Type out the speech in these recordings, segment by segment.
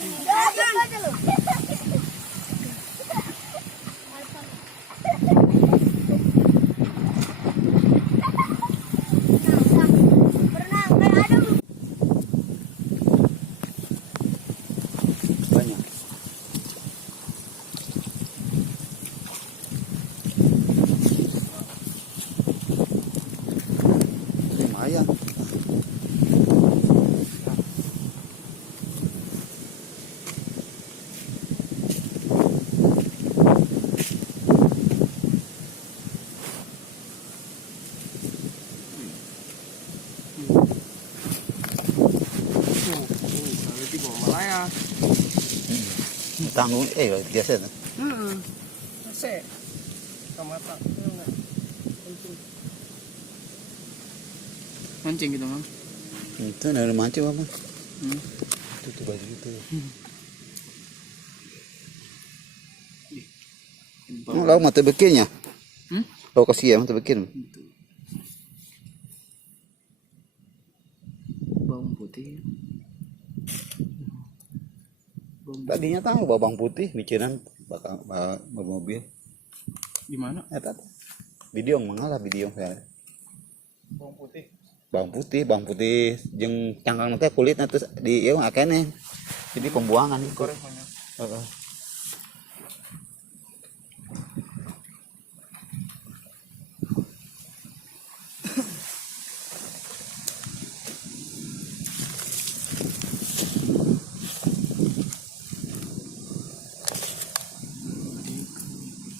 Banyak. Lumayan. Di bawah Malaya. Tanggung biasa. Asik. Kamata. Mancing gitu, Mang. Itu ada mancing apa? Itu baju itu. Lalu mata bikinnya? Lalu kasih ya mata bikin. Bawang putih. Tadinya tahu bawang putih bikinan bakal mobil. Gimana? Vidio mengalah video saya. Bawang putih. Bawang putih jeung cangkang teh kulitnya terus di ieu akene. Jadi pembuangan itu. Goreng banyak. Heeh.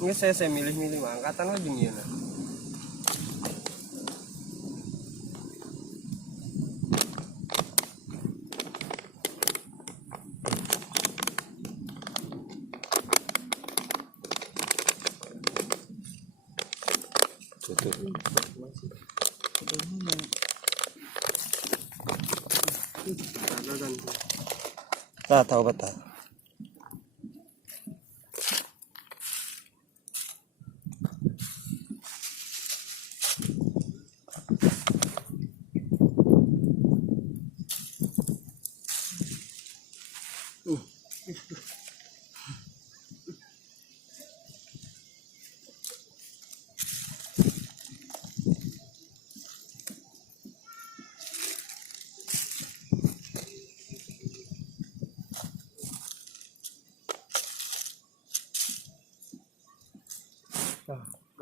Ini saya milih-milih angkatan aja nih ya. Tahu betul.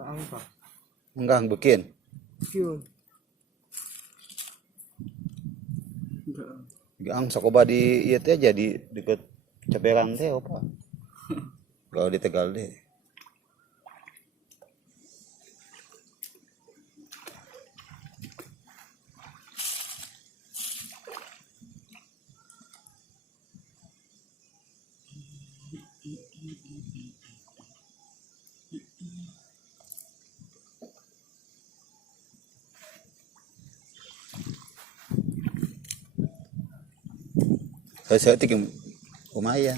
Apa? Enggak bikin. Kion. Gang sakoba di ieu teh jadi deket Ceperan teh apa? Kalau di Tegal deh. Saya tiga lumayan.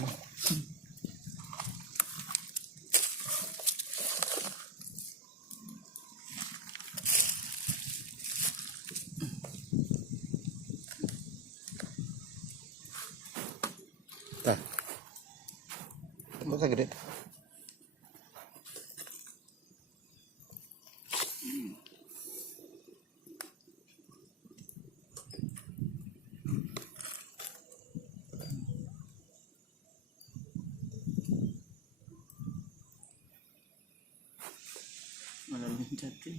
Tah. Masa gede. Mana loncatin?